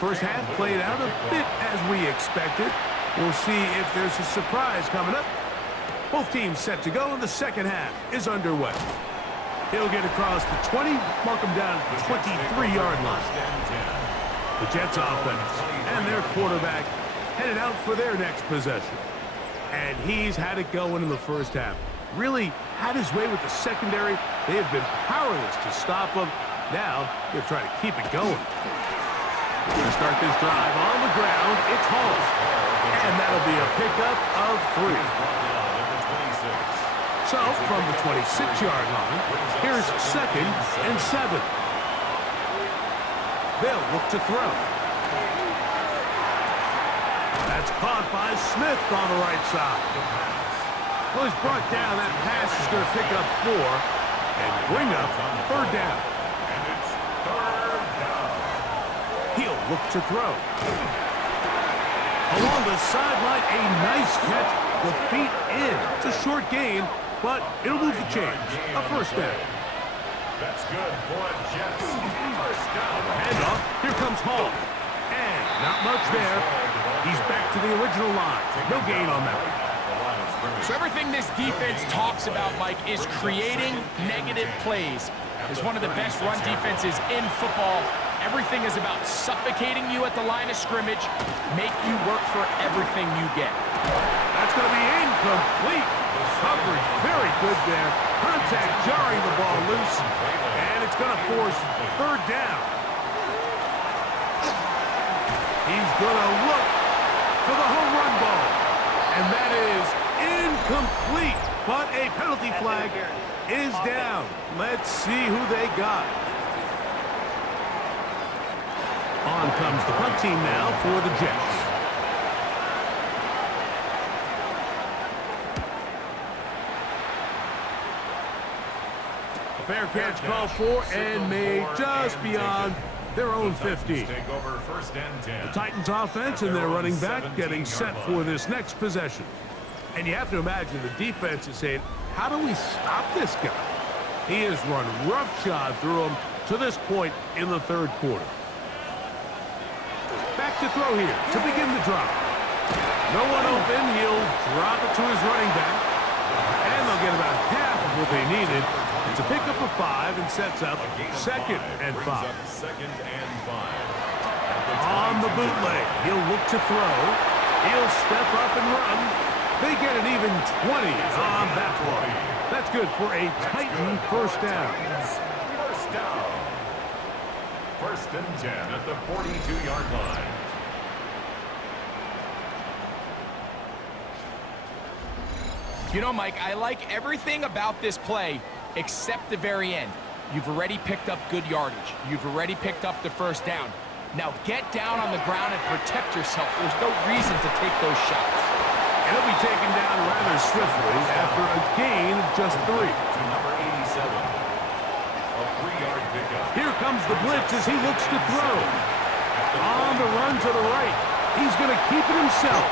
First half played out a bit as we expected. We'll see if there's a surprise coming up. Both teams set to go, and the second half is underway. He'll get across the 20, mark him down at the 23-yard line. The Jets offense and their quarterback headed out for their next possession. And he's had it going in the first half. Really had his way with the secondary. They have been powerless to stop him. Now, they'll try to keep it going. We're going to start this drive on the ground. It's Hall. And that'll be a pickup of 3. So, from the 26-yard line, here's 2nd and 7. They'll look to throw. That's caught by Smith on the right side. Well, he's brought down. That pass is going to pick up 4 and bring up 3rd down. And it's 3rd down. He'll look to throw. Along the sideline, a nice catch. The feet in. It's a short gain, but it'll move the chains. A 1st down. That's good for a Jets. 1st down. Handoff. Here comes Hall. And not much there. He's back to the original line. No gain on that one. So everything this defense talks about, Mike, is creating negative plays. It's one of the best run defenses in football. Everything is about suffocating you at the line of scrimmage, make you work for everything you get. That's going to be incomplete. Coverage very good there. Contact jarring the ball loose. And it's going to force 3rd down. He's going to look for the home run ball. And that is incomplete. But a penalty flag is down. Let's see who they got. On comes the punt team now for the Jets. A fair catch called for and made just beyond their own 50. The Titans offense and their running back getting set for this next possession. And you have to imagine the defense is saying, how do we stop this guy? He has run roughshod through him to this point in the 3rd quarter. Back to throw here to begin the drive. No one open. He'll drop it to his running back. And they'll get about half of what they needed. It's a pickup of 5 and sets up 2nd and 5. On the bootleg, he'll look to throw. He'll step up and run. They get an even 20 on that one. That's good for a Titan 1st down. 1st down. 1st and 10 at the 42-yard line. You know, Mike, I like everything about this play except the very end. You've already picked up good yardage. You've already picked up the 1st down. Now get down on the ground and protect yourself. There's no reason to take those shots. And he'll be taken down rather swiftly after a gain of just 3. To number 87. A 3-yard pickup. Here comes the blitz as he looks to throw. On the run to the right. He's going to keep it himself.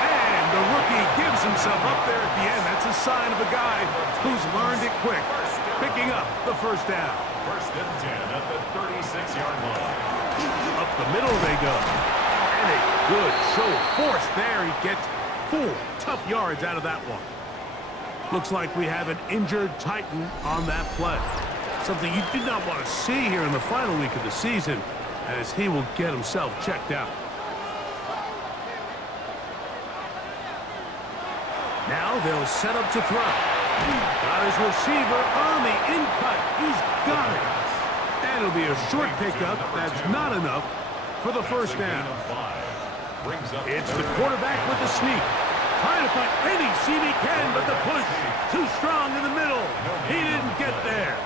And the rookie gives himself up there at the end. That's a sign of a guy who's learned it quick. Picking up the 1st down. 1st and 10 at the 36-yard line. Up the middle they go. And a good show of force there. He gets 4 tough yards out of that one. Looks like we have an injured Titan on that play. Something you did not want to see here in the final week of the season, as he will get himself checked out. Now they'll set up to throw. Got his receiver on the in-cut. He's got it. And it'll be a short pickup. That's not enough for the 1st down. It's the quarterback with the sneak. Trying to find any seam he can, but the push too strong in the middle. He didn't get there.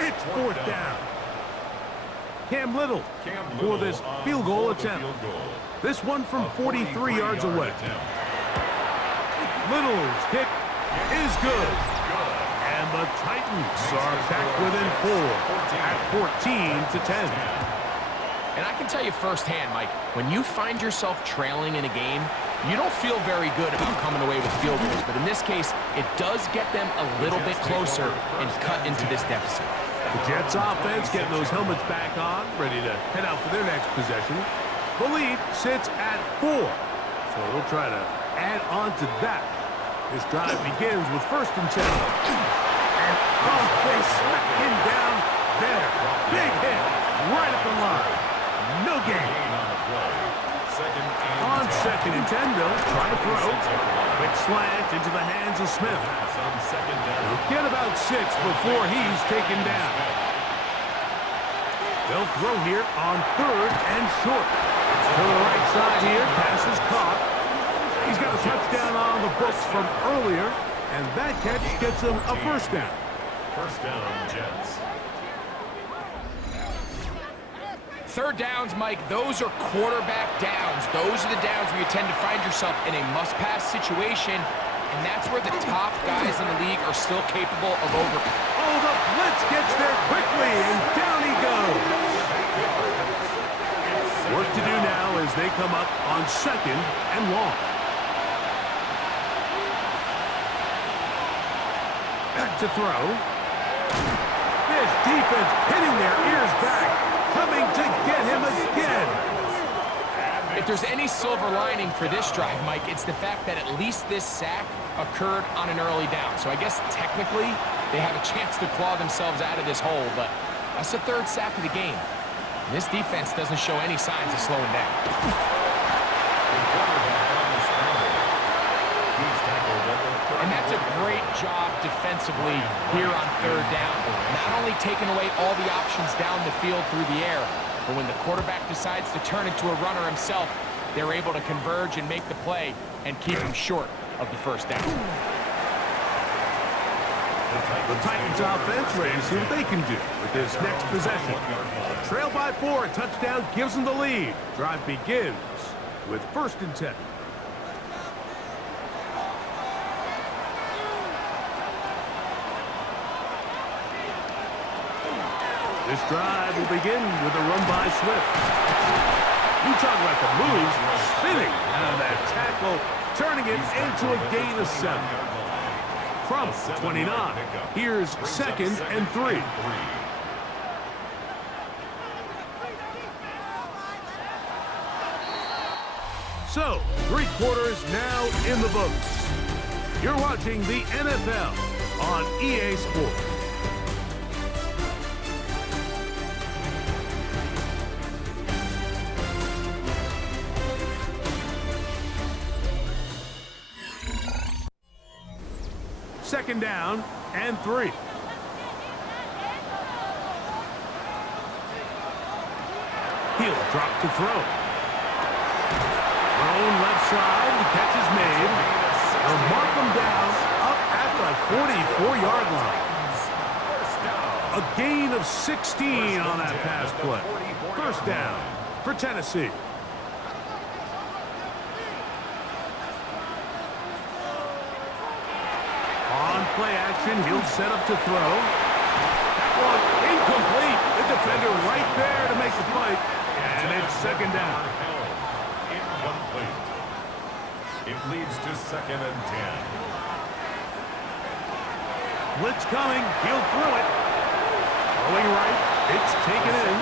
It's 4th down. Cam Little for this field goal attempt. This one from 43 yards away. Little's kick is good. And the Titans are back within 4 at 14-10. And I can tell you firsthand, Mike, when you find yourself trailing in a game, you don't feel very good about coming away with field goals. But in this case, it does get them a little bit closer and cut into this deficit. The Jets offense getting those helmets back on, ready to head out for their next possession. The lead sits at 4. So they'll try to add on to that. This drive begins with 1st and 10. And they smack him down there. Big hit right at the line. No gain. On 2nd and 10, they'll try to throw. Quick slant into the hands of Smith. He'll get about 6 before he's taken down. They'll throw here on 3rd and short. To the right side here, pass is caught. He's got a touchdown on the books from earlier, and that catch gets him a 1st down. 1st down, Jets. 3rd downs, Mike, those are quarterback downs. Those are the downs where you tend to find yourself in a must-pass situation, and that's where the top guys in the league are still capable of overcoming. Oh, the blitz gets there quickly, and down he goes. Work to do now as they come up on 2nd and long. Back to throw. This defense pinning their ears back, coming to get him again. If there's any silver lining for this drive, Mike, it's the fact that at least this sack occurred on an early down. So I guess technically they have a chance to claw themselves out of this hole, but that's the 3rd sack of the game. And this defense doesn't show any signs of slowing down. And that's a great job defensively here on 3rd down. Not only taking away all the options down the field through the air, but when the quarterback decides to turn into a runner himself, they're able to converge and make the play and keep him short of the 1st down. The Titans offense ready to see what they can do with this next possession. Trail by 4, a touchdown gives them the lead. Drive begins with 1st and 10. This drive will begin with a run by Swift. You talk about the moves, spinning out of that tackle, turning it into a gain of 7. From 29, here's 2nd and 3. So, 3 quarters now in the books. You're watching the NFL on EA Sports. Second down and 3. He'll drop to throw. Thrown left side, the catch is made. They'll mark him down up at the 44-yard line. A gain of 16 on that pass play. 1st down for Tennessee. Play action, he'll set up to throw. That one incomplete. The defender right there to make the play. And it's 2nd down. Incomplete. It leads to 2nd and 10. Blitz coming, he'll throw it. Throwing right, it's taken in.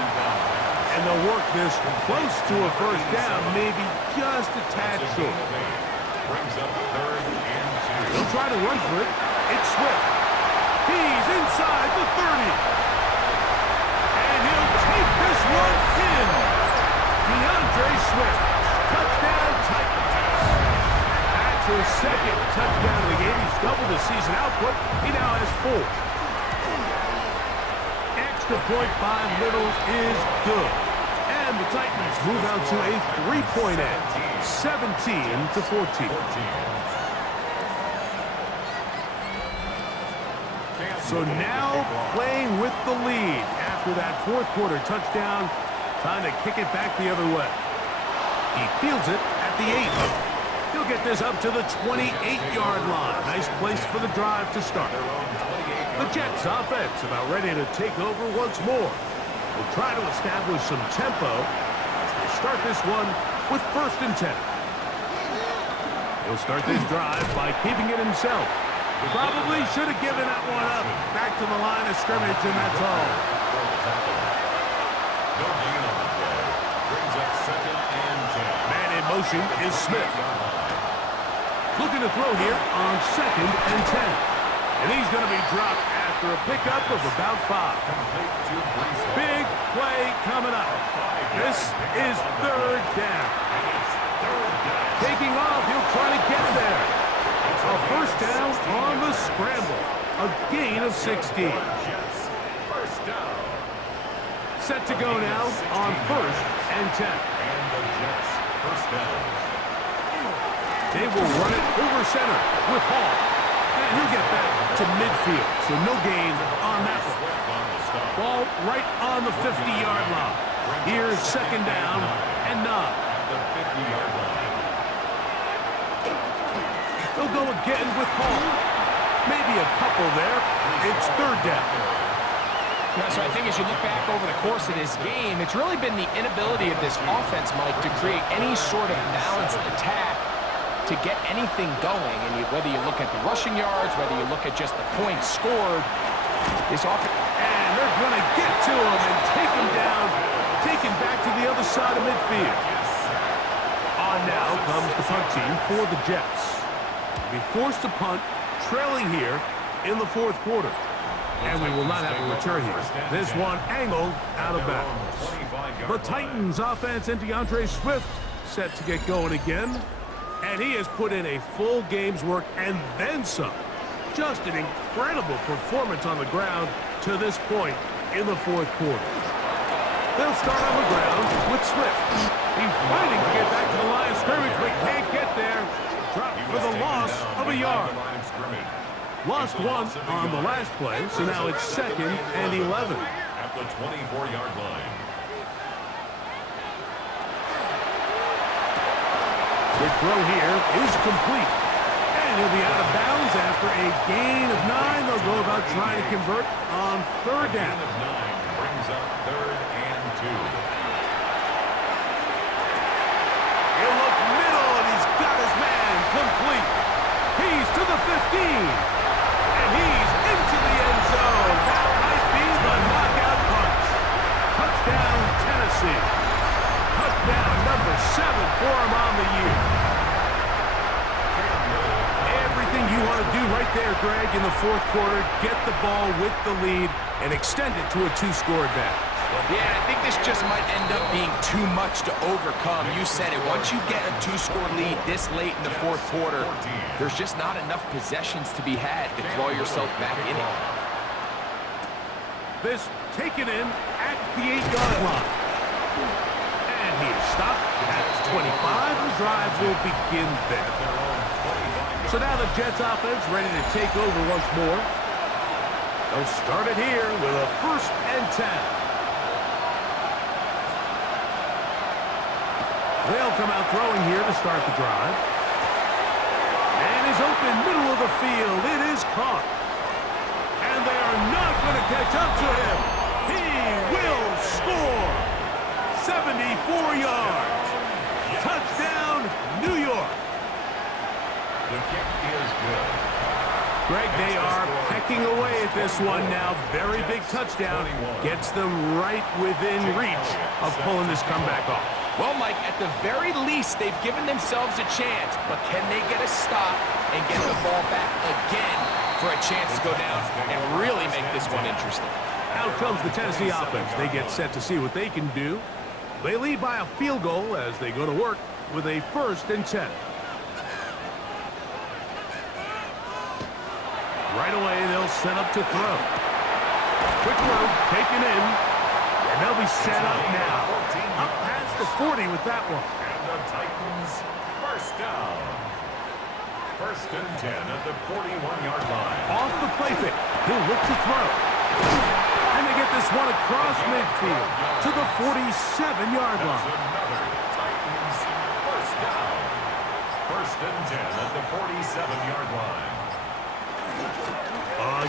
And they'll work this close to a 1st down, maybe just a tad short. Brings up 3rd and 2. They'll try to run for it. It's Swift. He's inside the 30. And he'll take this one in. DeAndre Swift. Touchdown Titans. That's his 2nd touchdown of the game. He's doubled his season output. He now has 4. Extra point by Littles is good. And the Titans move out to a 3-point edge. 17-14. So now playing with the lead after that 4th quarter touchdown, trying to kick it back the other way. He fields it at the 8. He'll get this up to the 28-yard line. Nice place for the drive to start. The Jets offense about ready to take over once more. We'll try to establish some tempo as they start this one with 1st and 10. He'll start this drive by keeping it himself. Probably should have given that one up. Back to the line of scrimmage, and that's all. No gain on the play. Brings up 2nd and motion is Smith. Looking to throw here on 2nd and 10. And he's going to be dropped after a pickup of about 5. Big play coming up. This is 3rd down. Taking off, he'll try to get there. A 1st down on the scramble. A gain of 16. Set to go now on 1st and 10. They will run it over center with Hall. And he'll get back to midfield, so no gain on that one. Ball right on the 50-yard line. Here's 2nd down and 9. They'll go again with Hall. Maybe a couple there. It's 3rd down. Yeah, so I think as you look back over the course of this game, it's really been the inability of this offense, Mike, to create any sort of balanced attack to get anything going. And whether you look at the rushing yards, whether you look at just the points scored, this offense... And they're going to get to him and take him down, taken back to the other side of midfield. On now comes the punt team for the Jets. Be forced to punt, trailing here in the 4th quarter. And we will not have a return here. This one angled out of bounds. The Titans offense and DeAndre Swift set to get going again. And he has put in a full game's work and then some. Just an incredible performance on the ground to this point in the 4th quarter. They'll start on the ground with Swift. He's fighting to get back to the line of scrimmage, but can't get there. Dropped for the loss of a yard. Lost 1 on the last play, so now it's 2nd and 11. At the 24-yard line. The throw here is complete. And he'll be out of bounds after a gain of 9. They'll go about trying to convert on 3rd down. Gain of 9 brings up 3rd and 2. He'll look middle, and he's got his man complete. He's to the 15. And he's into the end zone. That might be the knockout punch. Touchdown, Tennessee. Touchdown number 7 for him on the year. Everything you want to do right there, Greg, in the 4th quarter. Get the ball with the lead and extend it to a 2-score advantage. Yeah, I think this just might end up being too much to overcome. You said it. Once you get a 2-score lead this late in the 4th quarter, there's just not enough possessions to be had to claw yourself back in it. This taken in at the 8-yard line. And he is stopped at 25. The drive will begin there. So now the Jets offense ready to take over once more. They'll start it here with a 1st and 10. They'll come out throwing here to start the drive. And is open middle of the field. It is caught. And they are not going to catch up to him. He will score. 74 yards. Touchdown, New York. The kick is good. Greg, they are pecking away at this one now. Very big touchdown. Gets them right within reach of pulling this comeback off. Well, Mike, at the very least, they've given themselves a chance, but can they get a stop and get the ball back again for a chance to go down and really make this one interesting? Out comes the Tennessee offense. They get set to see what they can do. They lead by a field goal as they go to work with a 1st and 10. Right away, they'll set up to throw. Quick throw, taken in, and they'll be set up now. Up past the 40 with that one. And the Titans, 1st down. 1st and 10 at the 41-yard line. Off the play fake, he'll look to throw. And they get this one across midfield to the 47-yard line. Another Titans, 1st down. 1st and 10 at the 47-yard line.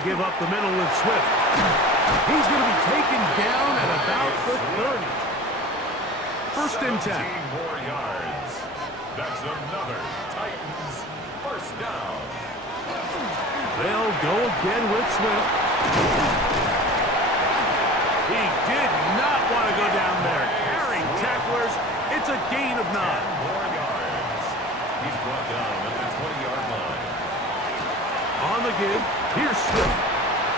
Give up the middle with Swift. He's going to be taken down at about the 30. 1st and 10. 17 more yards. That's another Titans 1st down. They'll go again with Swift. He did not want to go down there. Carrying tacklers. It's a gain of 9. 10 more yards. He's brought down at the 20-yard line. On the give, here's Swift.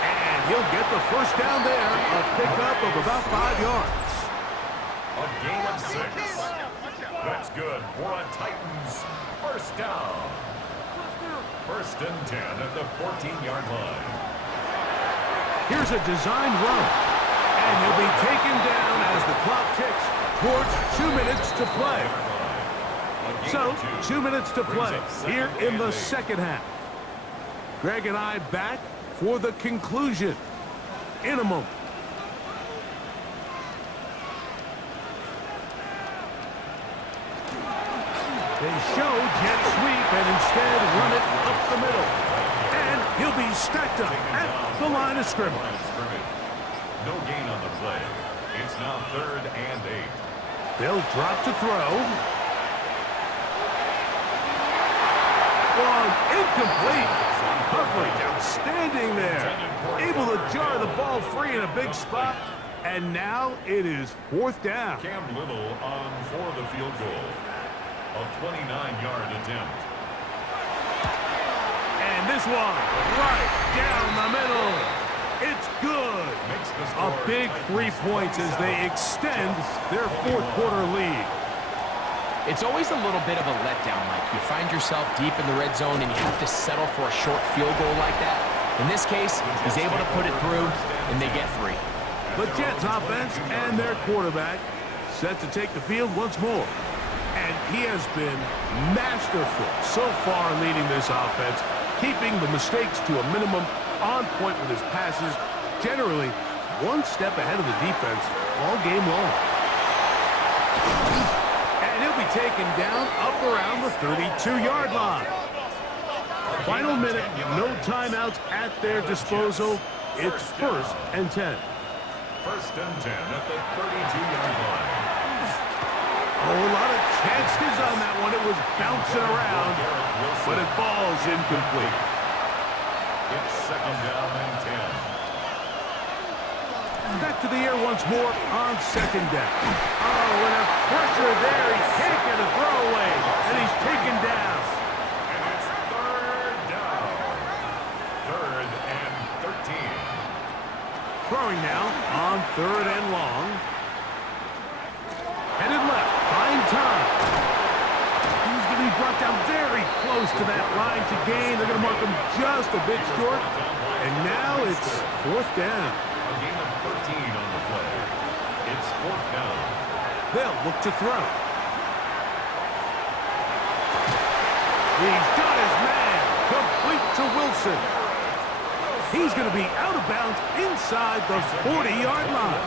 And he'll get the first down there, a pickup of about 5 yards. A gain of 6. That's good for a Titans first down. First and 10 at the 14-yard line. Here's a designed run. And he'll be taken down as the clock ticks towards 2 minutes to play. So, 2 minutes to play here in the second half. Greg and I back for the conclusion in a moment. They show jet sweep and instead run it up the middle. And he'll be stacked up at the line of scrimmage. No gain on the play. It's now 3rd and 8. They'll drop to throw. One incomplete. Perfect, outstanding there. Able to jar the ball free in a big spot. And now it is 4th down. Cam Little on for the field goal. A 29-yard attempt. And this one right down the middle. It's good. A big 3 points as they extend their 4th quarter lead. It's always a little bit of a letdown, Mike. You find yourself deep in the red zone and you have to settle for a short field goal like that. In this case, he's able to put it through, and they get 3. The Jets offense and their quarterback set to take the field once more. And he has been masterful so far in leading this offense, keeping the mistakes to a minimum, on point with his passes, generally one step ahead of the defense all game long. And he'll be taken down up around the 32-yard line. Final minute, no timeouts at their disposal. It's 1st and 10. 1st and 10 at the 32-yard line. Oh, a lot of chances on that one. It was bouncing around, but it falls incomplete. It's 2nd down and 10. Back to the air once more on 2nd down. Oh, and a pressure there. He can't get a throwaway, and he's taken down. And it's 3rd down. 3rd and 13. Throwing now on 3rd and long. Headed left, buying time. He's going to be brought down very close to that line to gain. They're going to mark him just a bit short. And now it's 4th down. A gain of 13 on the play. It's 4th down. They'll look to throw. He's got his man. Complete to Wilson. He's going to be out of bounds inside the 40-yard line.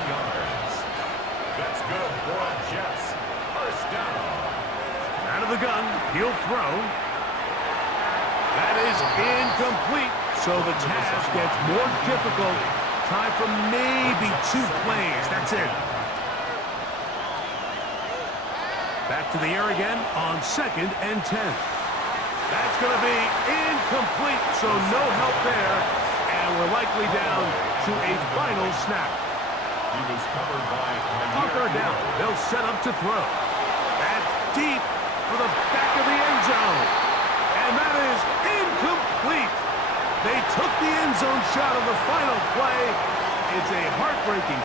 That's good for a Jets first down. Out of the gun, he'll throw. That is incomplete, so the task gets more difficult. Time for maybe 2 plays. That's it. Back to the air again on 2nd and 10. That's going to be incomplete, so no help there. And we're likely down to a final snap. He was covered by Tucker down. They'll set up to throw. That's deep for the back of the end zone. And that is incomplete. They took the end zone shot on the final play. It's a heartbreaking